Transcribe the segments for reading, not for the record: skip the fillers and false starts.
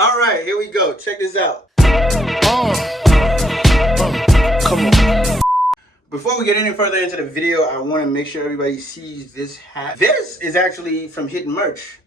All right, here we go. Check this out. Come on. Before we get any further into the video, I want to make sure everybody sees this hat. This is actually from Hidden Merch.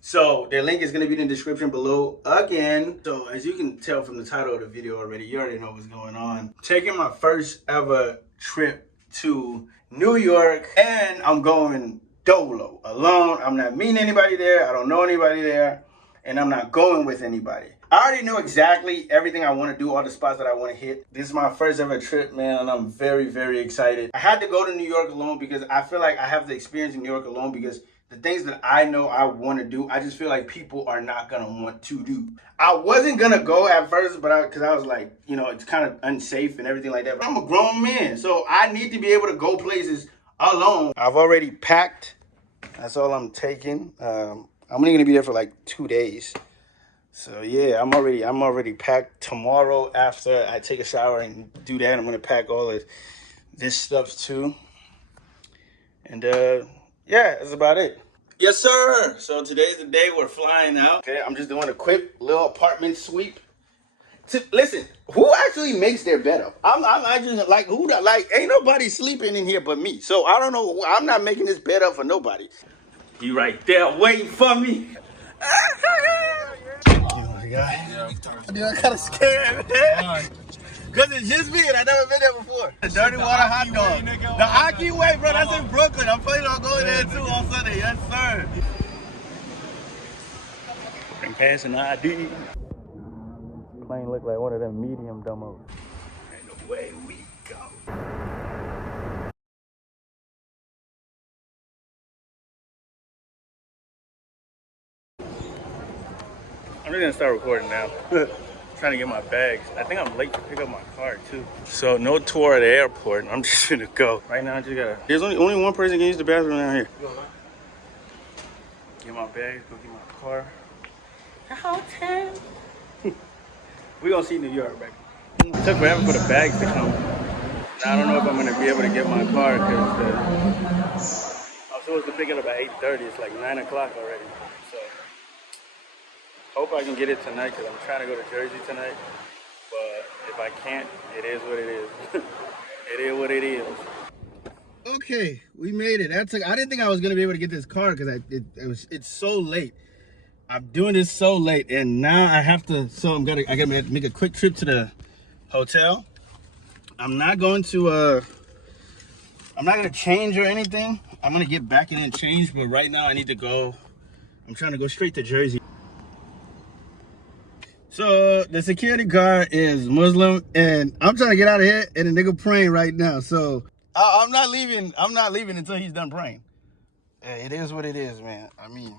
So their link is going to be in the description below again. So as you can tell from the title of the video already, you already know what's going on. Taking my first ever trip to New York, and I'm going dolo, alone. I'm not meeting anybody there. I don't know anybody there, and I'm not going with anybody. I already know exactly everything I want to do, all the spots that I want to hit. This is my first ever trip, man, and I'm very, very excited. I had to go to New York alone because I feel like I have to experience New York alone because the things that I know I want to do, I just feel like people are not going to want to do. I wasn't going to go at first, but because I was like, you know, it's kind of unsafe and everything like that. But I'm a grown man, so I need to be able to go places alone. I've already packed. That's all I'm taking. I'm only going to be there for like 2 days. So yeah, I'm already packed. Tomorrow after I take a shower and do that, I'm gonna pack all of this stuff too. And yeah, that's about it. Yes, sir. So today's the day we're flying out. Okay, I'm just doing a quick little apartment sweep. Listen, who actually makes their bed up? I'm actually like, ain't nobody sleeping in here but me. So I don't know. I'm not making this bed up for nobody. He right there waiting for me. Oh my God. Yeah. Dude, I'm kind of scared, man. Because it's just me and I've never been there before. The Dirty Water Hot Dog. The Aki Way, bro. That's in Brooklyn. I'm planning on going there too on Sunday. Yes, sir. Bring pass an ID. Plane look like one of them medium dumbos. And away we go. I'm just gonna start recording now. Trying to get my bags. I think I'm late to pick up my car too. So no tour at the airport. I'm just gonna go. Right now I just gotta, there's only one person can use the bathroom down here. Get my bags, go get my car. The hotel. We gonna see New York, baby. It took forever for the bags to come. Now, I don't know if I'm gonna be able to get my car because I'm supposed to pick it up at 8:30. It's like 9 o'clock already. So hope I can get it tonight because I'm trying to go to Jersey tonight. But if I can't, it is what it is. It is what it is. Okay, we made it. I didn't think I was gonna be able to get this car because it's so late. I'm doing this so late, and now I have to. So I gotta make a quick trip to the hotel. I'm not going to. I'm not gonna change or anything. I'm gonna get back in and change, but right now I need to go. I'm trying to go straight to Jersey. So the security guard is Muslim, and I'm trying to get out of here, and the nigga praying right now. So I'm not leaving. I'm not leaving until he's done praying. Yeah, it is what it is, man. I mean,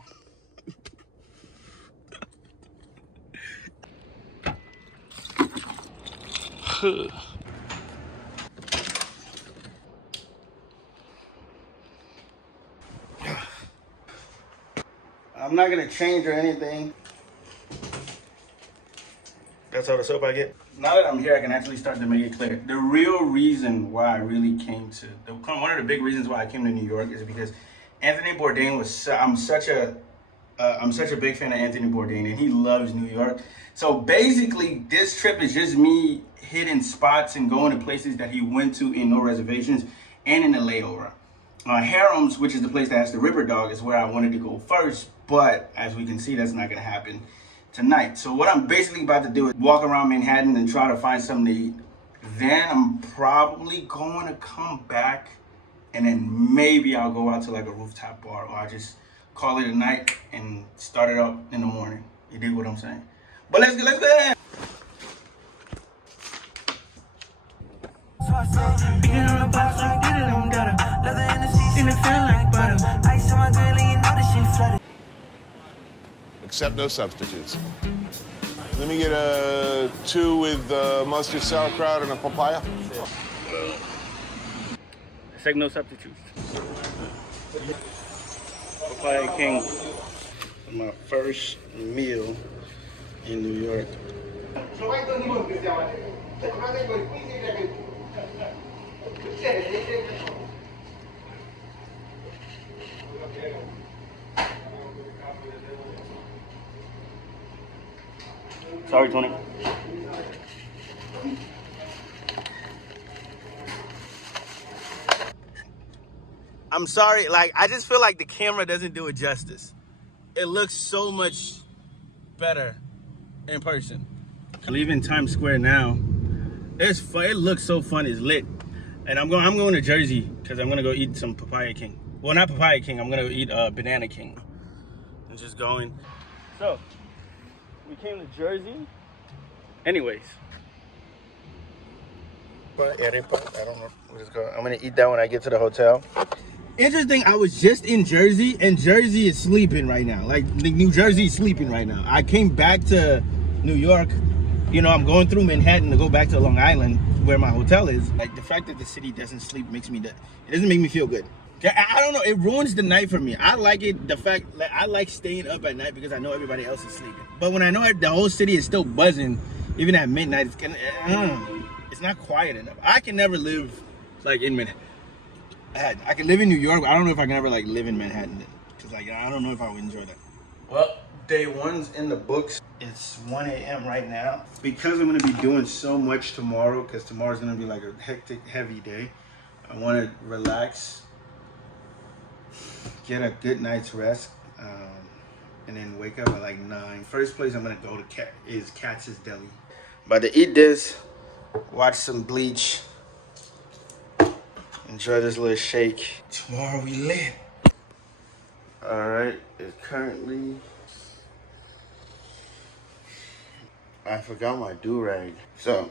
I'm not gonna change or anything. That's all the soap I get. Now that I'm here, I can actually start to make it clear. The real reason why I really came to, one of the big reasons why I came to New York is because Anthony Bourdain was, I'm such a big fan of Anthony Bourdain, and he loves New York. So basically, this trip is just me hitting spots and going to places that he went to in No Reservations and in the layover. Harem's, which is the place that has the River Dog, is where I wanted to go first, but as we can see, that's not gonna happen tonight. So what I'm basically about to do is walk around Manhattan and try to find something to eat. Then I'm probably going to come back, and then maybe I'll go out to like a rooftop bar, or I'll just call it a night and start it up in the morning. You dig what I'm saying? But let's go ahead. Accept no substitutes. Let me get a 2 with mustard, sauerkraut, and a papaya. Accept no substitutes. Papaya King. My first meal in New York. Sorry, Tony. I'm sorry, like, I just feel like the camera doesn't do it justice. It looks so much better in person. Leaving Times Square now. It's fun. It looks so fun. It's lit. And I'm going to Jersey because I'm gonna go eat some Papaya King. Well, not Papaya King. I'm gonna eat Banana King. I'm just going. So we came to Jersey. Anyways. I don't know what it's called. I'm gonna eat that when I get to the hotel. Interesting, I was just in Jersey, and Jersey is sleeping right now. Like, New Jersey is sleeping right now. I came back to New York. You know, I'm going through Manhattan to go back to Long Island, where my hotel is. Like, the fact that the city doesn't sleep makes me, it doesn't make me feel good. I don't know, it ruins the night for me. I like it, the fact that I like staying up at night because I know everybody else is sleeping. But when I know the whole city is still buzzing, even at midnight, it's not quiet enough. I can never live, like, in Manhattan. I can live in New York, but I don't know if I can ever like live in Manhattan. Cause like I don't know if I would enjoy that. Well, day one's in the books. It's 1 a.m. right now. Because I'm gonna be doing so much tomorrow, because tomorrow's gonna be like a hectic, heavy day. I wanna relax, get a good night's rest, and then wake up at like 9. First place I'm gonna go to is Katz's Deli. About to eat this, watch some Bleach. Enjoy this little shake. Tomorrow we lit. Alright, it's currently... I forgot my do-rag. So,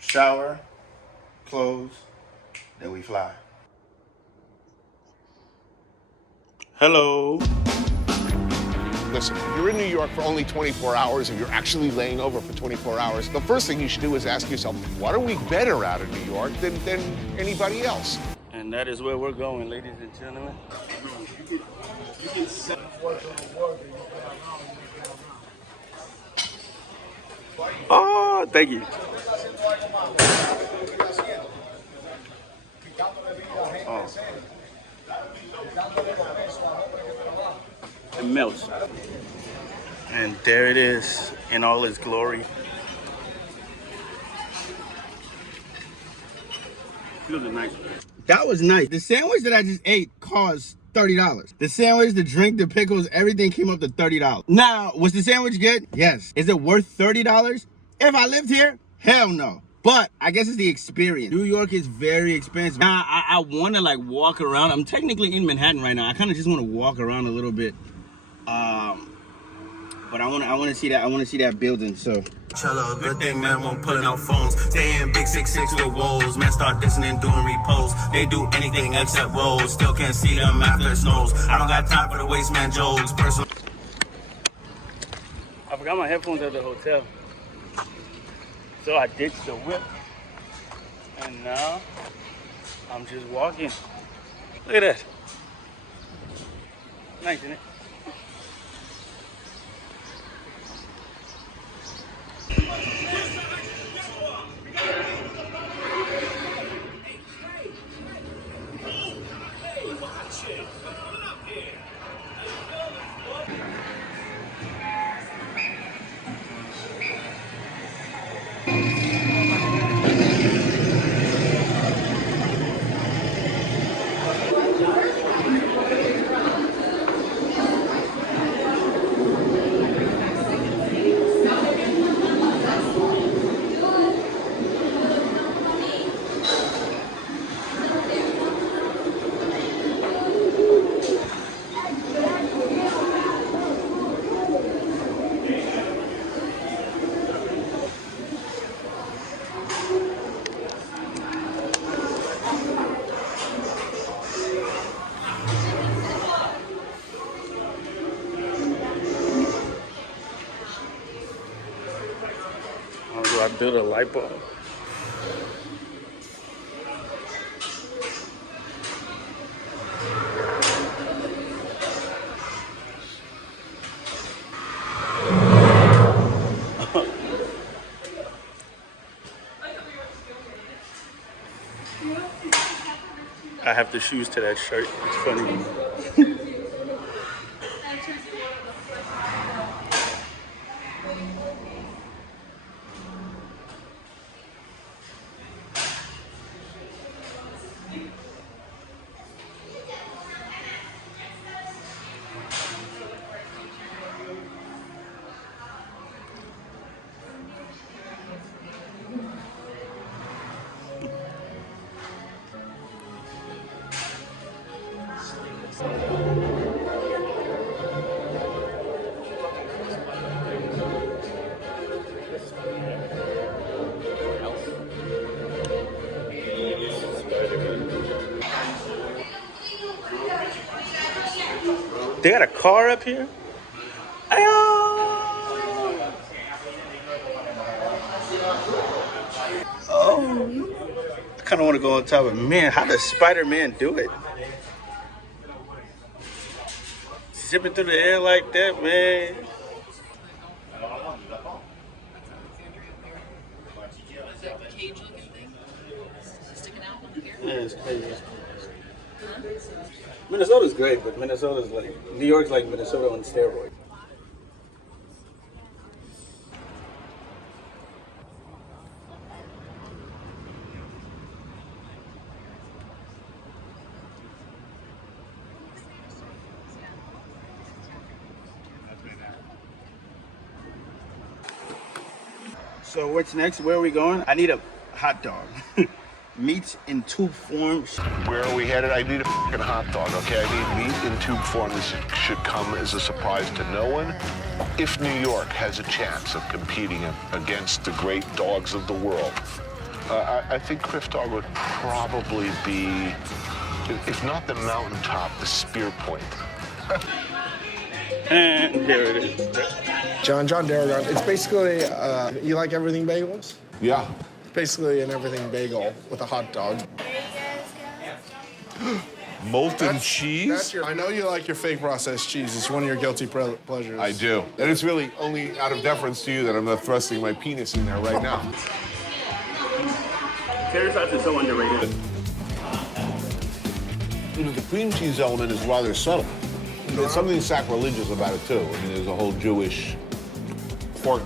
shower, clothes, then we fly. Hello. Listen, you're in New York for only 24 hours and you're actually laying over for 24 hours. The first thing you should do is ask yourself, what are we better at in New York than anybody else? And that is where we're going, ladies and gentlemen. Oh, thank you. Oh. It melts. And there it is in all its glory. Feels nice. That was nice. The sandwich that I just ate cost $30. The sandwich, the drink, the pickles, everything came up to $30. Now, was the sandwich good? Yes. Is it worth $30? If I lived here, hell no. But I guess it's the experience. New York is very expensive. Now, I want to like walk around. I'm technically in Manhattan right now. I kind of just want to walk around a little bit. But I want to see that. I want to see that building. So. Cello, good thing, man, won't pulling out phones. Stay in big 6'6" with woes. Man, start dissing and doing repos. They do anything except rolls. Still can't see them after it snows. I don't got time for the waste man jokes. Personal. I forgot my headphones at the hotel. So I ditched the whip. And now I'm just walking. Look at that. Nice, isn't it? I built a light bulb. I have the shoes to that shirt. It's funny. They got a car up here? Oh, I kind of want to go on top of it. Man, how does Spider-Man do it? Zipping through the air like that, man. Cage looking thing sticking out here. Yeah, it's crazy. Minnesota's great, but Minnesota's like, New York's like Minnesota on steroids. So what's next? Where are we going? I need a hot dog. Meats in tube form. Where are we headed? I need a fucking hot dog, okay? I need meat in tube form. This should come as a surprise to no one. If New York has a chance of competing against the great dogs of the world, I think Criff Dog would probably be, if not the mountaintop, the spear point. And here it is. John Darragon. It's basically, you like everything bagels? Yeah. It's basically an everything bagel with a hot dog. Molten cheese? I know you like your fake processed cheese. It's one of your guilty pleasures. I do. And it's really only out of deference to you that I'm not thrusting my penis in there right now. Tater tots is so underrated. You know, the cream cheese element is rather subtle. There's something sacrilegious about it, too. I mean, there's a whole Jewish pork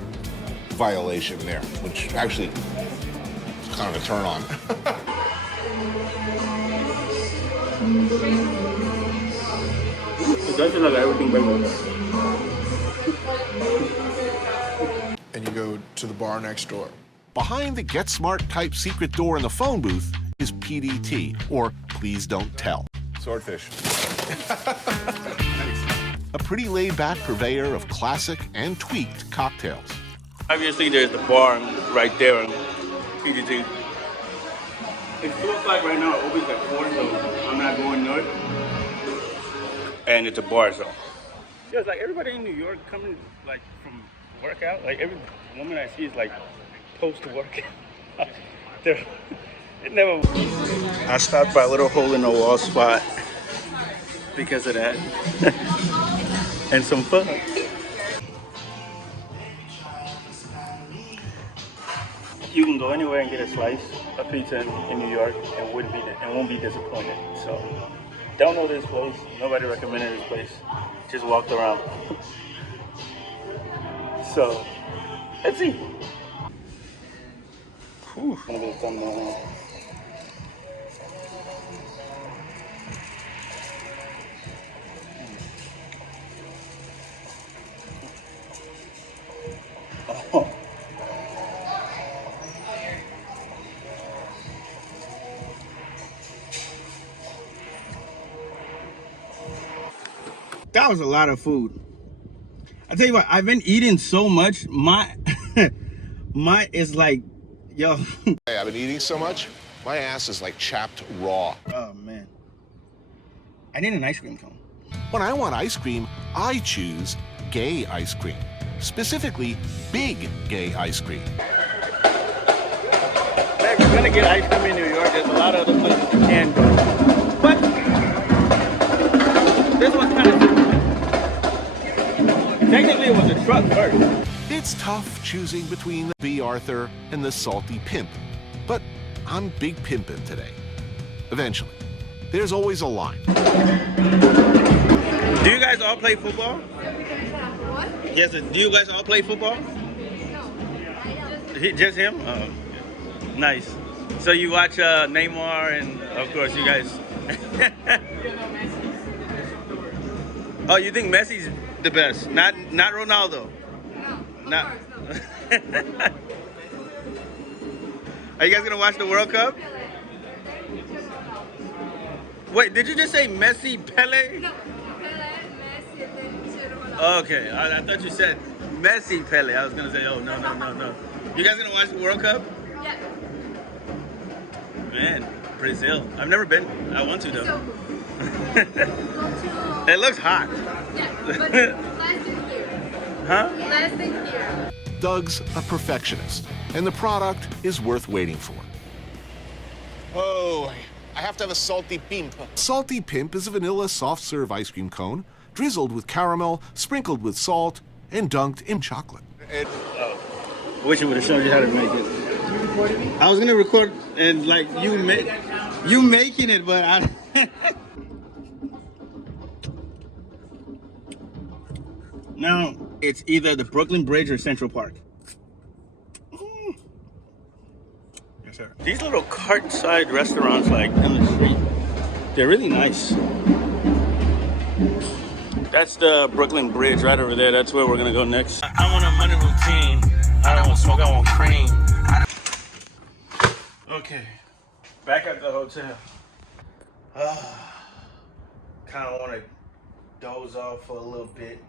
violation there, which actually is kind of a turn on. It's actually like everything bagel. And you go to the bar next door. Behind the Get Smart type secret door in the phone booth is PDT, or Please Don't Tell. Swordfish. A pretty laid-back purveyor of classic and tweaked cocktails. Obviously, there's the bar right there in PDT. It's 2 o'clock right now. It opens at 4, so I'm not going north. And it's a bar, so. Yeah, it's like everybody in New York coming like from workout. Like every woman I see is like post-work. It never. I stopped by a little hole in the wall spot because of that. And some fun. You can go anywhere and get a slice of pizza in New York and won't be disappointed. So don't know this place. Nobody recommended this place. Just walked around. So let's see. Whew. I'm gonna get some now. Oh. That was a lot of food. I tell you what, I've been eating so much. My is like, yo. Hey, I've been eating so much, my ass is like chapped raw. Oh man. I need an ice cream cone. When I want ice cream, I choose gay ice cream. Specifically, big gay ice cream. If you're gonna get ice cream in New York, there's a lot of other places you can go. But this one's kind of different. Technically, it was a truck first. It's tough choosing between the B. Arthur and the salty pimp. But I'm big pimpin' today. Eventually. There's always a line. Do you guys all play football? What? Yes. Do you guys all play football? No. Just him? Oh, nice. So you watch Neymar and of course you guys. Oh, you think Messi's the best? Not Ronaldo. No. Not. Are you guys gonna watch the World Cup? Wait, did you just say Messi, Pele? No. Messi, then Okay, I thought you said Messi, Pele. I was gonna say, oh no. You guys gonna watch the World Cup? Yeah. Man, Brazil. I've never been. I want to though. So, go to It looks hot. Yeah, but plastic here. Huh? Plastic here. Doug's a perfectionist, and the product is worth waiting for. Oh, I have to have a salty pimp. Salty Pimp is a vanilla soft-serve ice cream cone, drizzled with caramel, sprinkled with salt, and dunked in chocolate. I wish I would have shown you how to make it. I was gonna record and like you making it, but I. Now it's either the Brooklyn Bridge or Central Park. Yes, sir. These little cart-side restaurants, like in the street, they're really nice. That's the Brooklyn Bridge right over there. That's where we're gonna go next. I'm on a Monday routine. I don't want smoke, I want cream. Okay, back at the hotel. Kind of want to doze off for a little bit.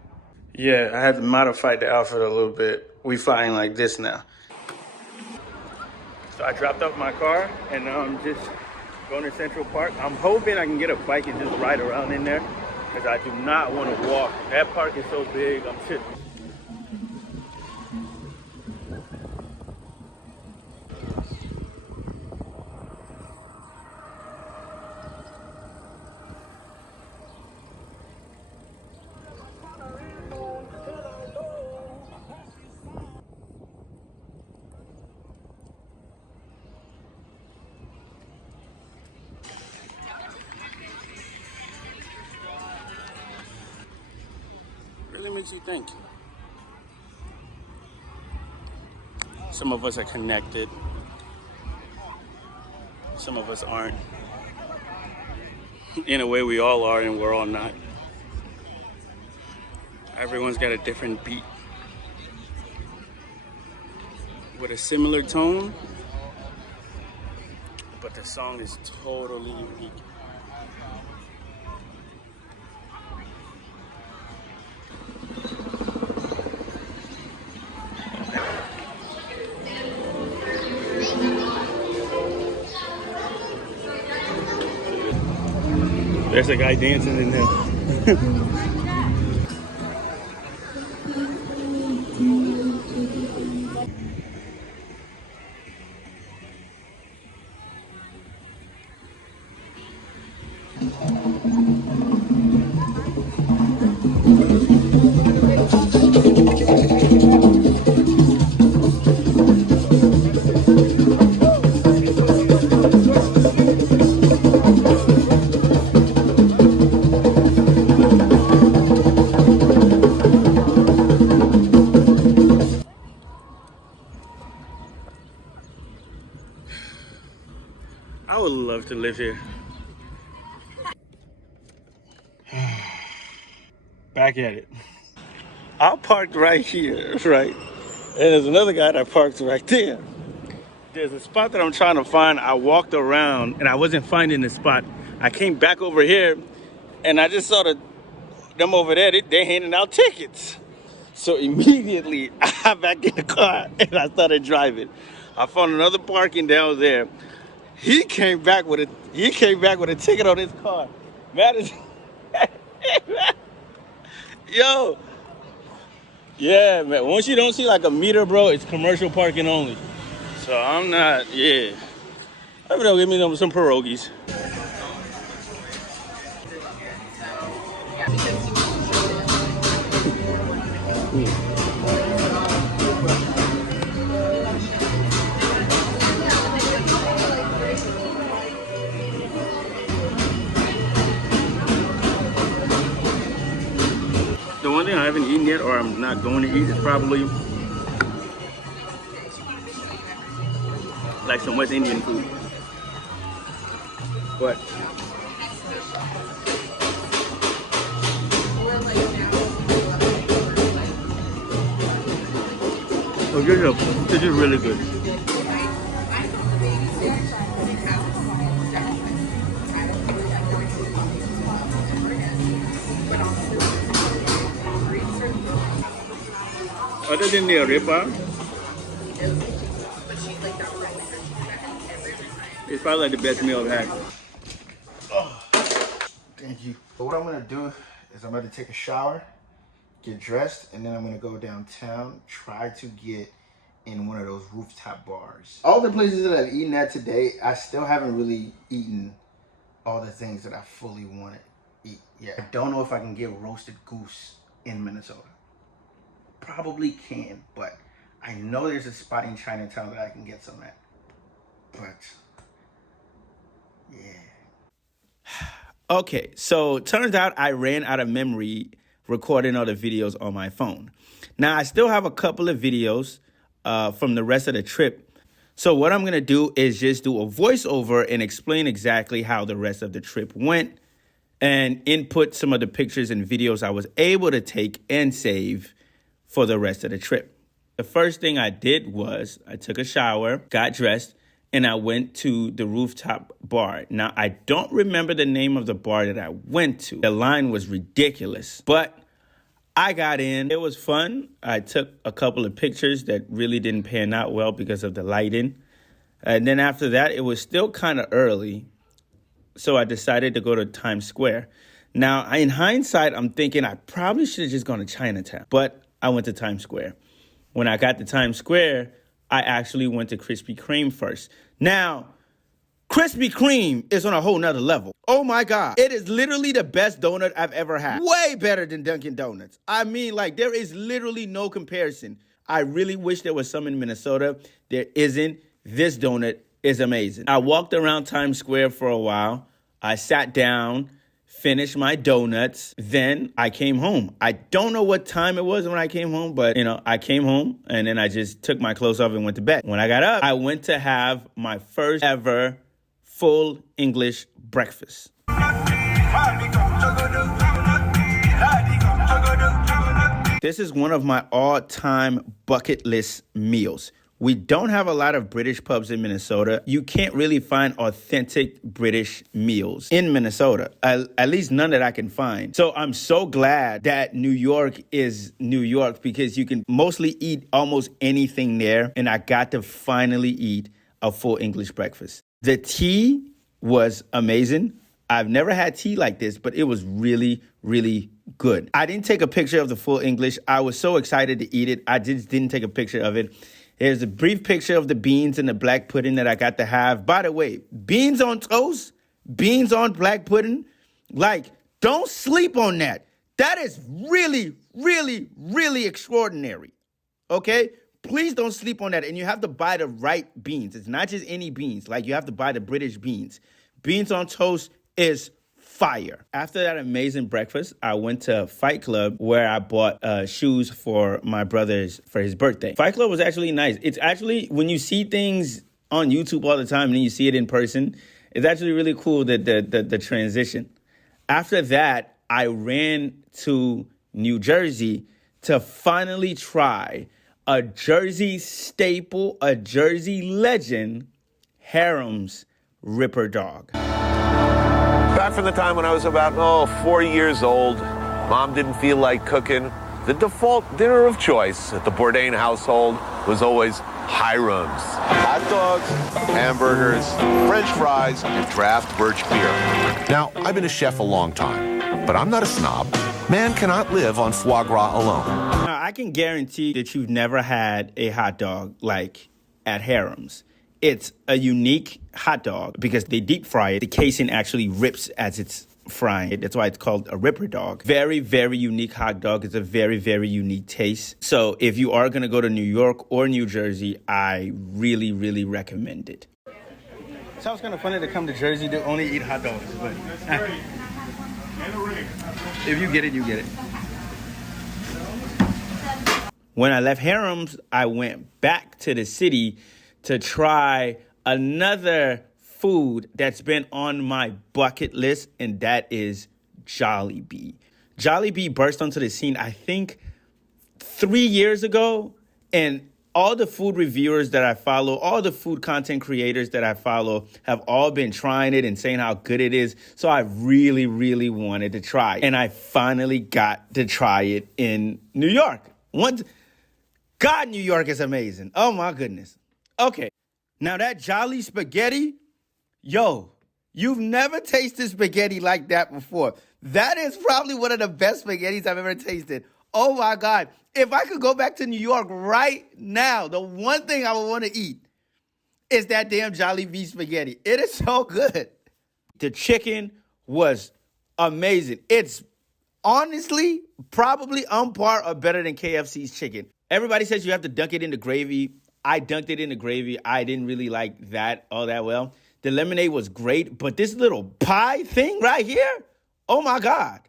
Yeah, I had to modify the outfit a little bit. We flying like this now. So I dropped off my car and now I'm just going to Central Park. I'm hoping I can get a bike and just ride around in there because I do not want to walk. That park is so big. I'm just... Really makes you think. Some of us are connected. Some of us aren't. In a way, we all are, and we're all not. Everyone's got a different beat with a similar tone, but the song is totally unique. There's a guy dancing in there. I would love to live here. Back at it. I parked right here, right? And there's another guy that parks right there. There's a spot that I'm trying to find. I walked around and I wasn't finding the spot. I came back over here and I just saw them over there. They're handing out tickets. So immediately I got back in the car and I started driving. I found another parking down there. He came back with a ticket on his car. Madison. Yo. Yeah, man. Once you don't see like a meter, bro, it's commercial parking only. So I'm not, yeah. Maybe they'll give me some pierogies. The one thing I haven't eaten yet, or I'm not going to eat, is probably like some West Indian food. But this is really good. Other than the arepa, it's probably like the best meal I've had. Oh, thank you. But what I'm gonna do is I'm about to take a shower, get dressed, and then I'm gonna go downtown, try to get in one of those rooftop bars. All the places that I've eaten at today, I still haven't really eaten all the things that I fully want to eat yet. I don't know if I can get roasted goose in Minnesota. Probably can, but I know there's a spot in Chinatown that I can get some at. But, yeah. Okay, so turns out I ran out of memory recording all the videos on my phone. Now, I still have a couple of videos from the rest of the trip. So what I'm going to do is just do a voiceover and explain exactly how the rest of the trip went and input some of the pictures and videos I was able to take and save for the rest of the trip. The first thing I did was I took a shower, got dressed, and I went to the rooftop bar. Now, I don't remember the name of the bar that I went to. The line was ridiculous, but I got in. It was fun. I took a couple of pictures that really didn't pan out well because of the lighting. And then after that, it was still kind of early, so I decided to go to Times Square. Now, in hindsight, I'm thinking I probably should have just gone to Chinatown, but I went to Times Square. When I got to Times Square, I actually went to Krispy Kreme first. Now, Krispy Kreme is on a whole nother level. Oh my God. It is literally the best donut I've ever had. Way better than Dunkin' Donuts. I mean, like, there is literally no comparison. I really wish there was some in Minnesota. There isn't. This donut is amazing. I walked around Times Square for a while. I sat down, finished my donuts. Then I came home. I don't know what time it was when I came home, but, I came home and then I just took my clothes off and went to bed. When I got up, I went to have my first ever full English breakfast. This is one of my all-time bucket list meals. We don't have a lot of British pubs in Minnesota. You can't really find authentic British meals in Minnesota, at least none that I can find. So I'm so glad that New York is New York because you can mostly eat almost anything there. And I got to finally eat a full English breakfast. The tea was amazing. I've never had tea like this, but it was really, really good. I didn't take a picture of the full English. I was so excited to eat it. I just didn't take a picture of it. Here's a brief picture of the beans and the black pudding that I got to have. By the way, beans on toast, beans on black pudding. Like, don't sleep on that. That is really, really, really extraordinary. Okay? Please don't sleep on that. And you have to buy the right beans. It's not just any beans. Like, you have to buy the British beans. Beans on toast is fire. After that amazing breakfast, I went to Fight Club where I bought shoes for my brother's for his birthday. Fight Club was actually nice. It's actually, when you see things on YouTube all the time and then you see it in person, it's actually really cool that the transition. After that, I ran to New Jersey to finally try a Jersey staple, a Jersey legend, Harem's Ripper Dog. Back from the time when I was about, 4 years old, Mom didn't feel like cooking. The default dinner of choice at the Bourdain household was always Hiram's. Hot dogs, hamburgers, French fries, and draft birch beer. Now, I've been a chef a long time, but I'm not a snob. Man cannot live on foie gras alone. Now, I can guarantee that you've never had a hot dog like at Harem's. It's a unique hot dog because they deep fry it. The casing actually rips as it's frying. That's why it's called a Ripper Dog. Very, very unique hot dog. It's a very, very unique taste. So if you are going to go to New York or New Jersey, I really, really recommend it. Sounds kind of funny to come to Jersey to only eat hot dogs, but if you get it, you get it. When I left Harem's, I went back to the city to try another food that's been on my bucket list, and that is Jollibee. Jollibee burst onto the scene, I think, 3 years ago, and all the food reviewers that I follow, all the food content creators that I follow have all been trying it and saying how good it is. So I really, really wanted to try it. And I finally got to try it in New York. God, New York is amazing. Oh, my goodness. Okay, now that Jolly Spaghetti, yo, You've never tasted spaghetti like that before. That is probably one of the best spaghettis I've ever tasted. Oh my God. If I could go back to New York right now, the one thing I would want to eat is that damn Jollibee spaghetti. It is so good. The chicken was amazing. It's honestly probably on par or better than KFC's chicken. Everybody says you have to dunk it in the gravy. I dunked it in the gravy. I didn't really like that all that well. The lemonade was great, but this little pie thing right here, oh my God,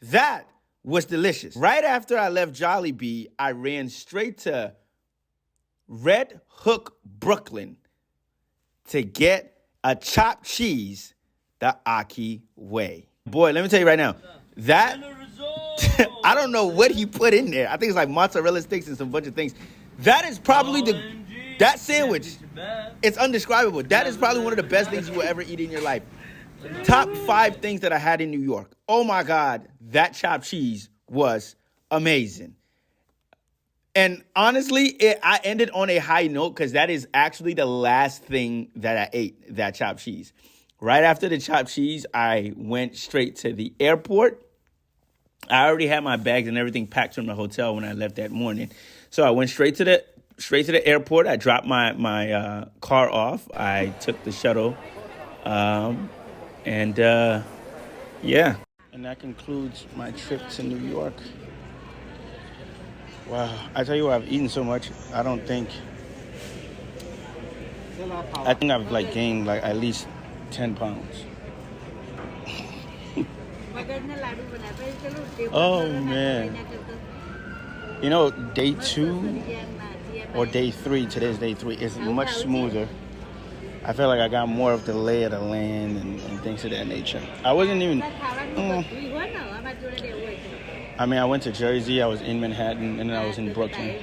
that was delicious. Right after I left Jollibee, I ran straight to Red Hook, Brooklyn to get a chopped cheese the Aki way. Boy, let me tell you right now, that, I don't know what he put in there. I think it's like mozzarella sticks and some bunch of things. That is probably that sandwich, it's undescribable. That is probably one of the best things you will ever eat in your life. Top 5 things that I had in New York. Oh my God, that chopped cheese was amazing. And honestly, I ended on a high note because that is actually the last thing that I ate, that chopped cheese. Right after the chopped cheese, I went straight to the airport. I already had my bags and everything packed from the hotel when I left that morning. So I went straight to the airport. I dropped my car off. I took the shuttle. Yeah. And that concludes my trip to New York. Wow. I tell you what, I've eaten so much, I think I've like gained like at least 10 pounds. Oh man. You know, day 2 or day 3, today's day 3, is much smoother. I feel like I got more of the lay of the land and things of that nature. I wasn't even... I went to Jersey, I was in Manhattan, and then I was in Brooklyn.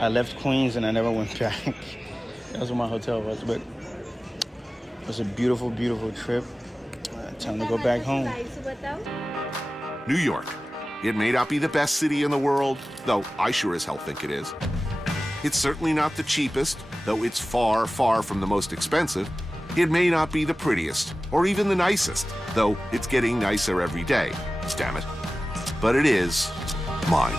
I left Queens and I never went back. That's where my hotel was, but it was a beautiful, beautiful trip. Time to go back home. New York. It may not be the best city in the world, though I sure as hell think it is. It's certainly not the cheapest, though it's far, far from the most expensive. It may not be the prettiest, or even the nicest, though it's getting nicer every day. Damn it. But it is mine.